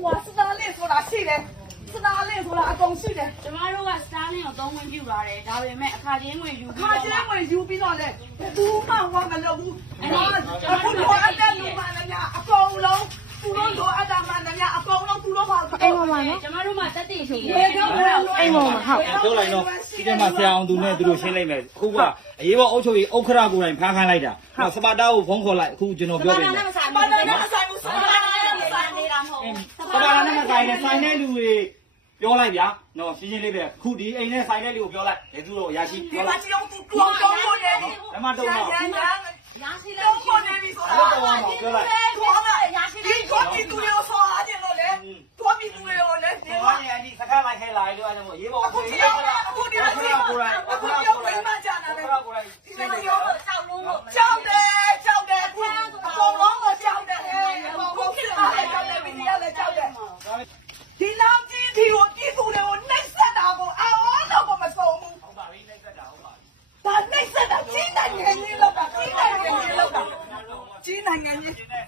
哇，是哪里说哪去的？是哪里说哪公去的？ ကျမတို့ကစတားလင်းကိုသုံးဝင်ပြူလာတယ်ဒါပေမဲ့အခါချင်းဝင်ယူပြီး 他 တော့ 现在没有ပြီးတော့လေဘူးမှဝါကလည်းဘူးအခုတော့အတက်လူမှလည်းအကုန်လုံးသူတို့လိုအပ်တာမှလည်းအကုန်လုံးသူတို့ပါ အိမ်ပေါ်မှာနော် ကျမတို့မှတက်တည်ရှိတယ် အိမ်ပေါ်မှာဟုတ် ပြောလိုက်တော့ဒီထဲမှာဆရာအောင်သူနဲ့သူတို့ရှင်းလိုက်မယ်အခုကအရေးပေါ်အုပ်ချုပ်ရေးဥက္ခရာကိုယ်တိုင်ဖမ်းခိုင်းလိုက်တာစပါတာကိုဖုန်းခေါ်လိုက်အခုကျွန်တော်ပြောပြမယ် ဘာလဲမဆိုင်ဘူးဆိုင်နေတာမဟုတ် စပါတာနဲ့မဆိုင်နဲ့ဆိုင်တဲ့လူတွေပြောလိုက်ဗျာနော်ရှင်းရှင်းလေးပဲခုဒီအိမ်နဲ့ဆိုင်တဲ့လူကိုပြောလိုက်ဘယ်သူတော့အရာရှိ ဒီ ပြော မှာ လိုက် ကြည့်အောင်သူတောင်းလို့နေပြီ ဓမ္မတော့တော့ ရန်တောင်းလို့နေပြီဆိုတာ တော့တော့ပြောလိုက် ခေါ်လာဒီကောပြီသူရောဆောအားတယ်လို့လေတော်ပြီသူရောလေဒီ ဒီ မှာ မှာဒီစကားလိုက်ခဲလာလို့အဲ့ဒါမို့ရေးပေါ် အခုဒီရောက်အခုဒီရောက်ကိုယ်တိုင်အခုဒီရောက်ကိုယ်တိုင်ကြာတယ် ကိုယ်တိုင် ဒီလိုရောက်ကြောက်တယ်ခုအကုန်လုံးကကြောက်တယ်အကုန်လုံးဖြစ်လာတယ်ကြောက်တယ်ဗီဒီယိုလည်းကြောက်တယ်ဒီလောက်ကြီးဒီကိုကြည့်သူတွေကိုနှိပ်စက်တာကိုအော်တော့မဆုံးဘူး ဟုတ်ပါပြီနှိမ့်သက်တာဟုတ်ပါ ဒါနှိပ်စက်တာကြီးနိုင်ငံကြီးလောက်တာကြီးနိုင်ငံကြီးလောက်တာကြီးနိုင်ငံကြီး ဒီနဲ့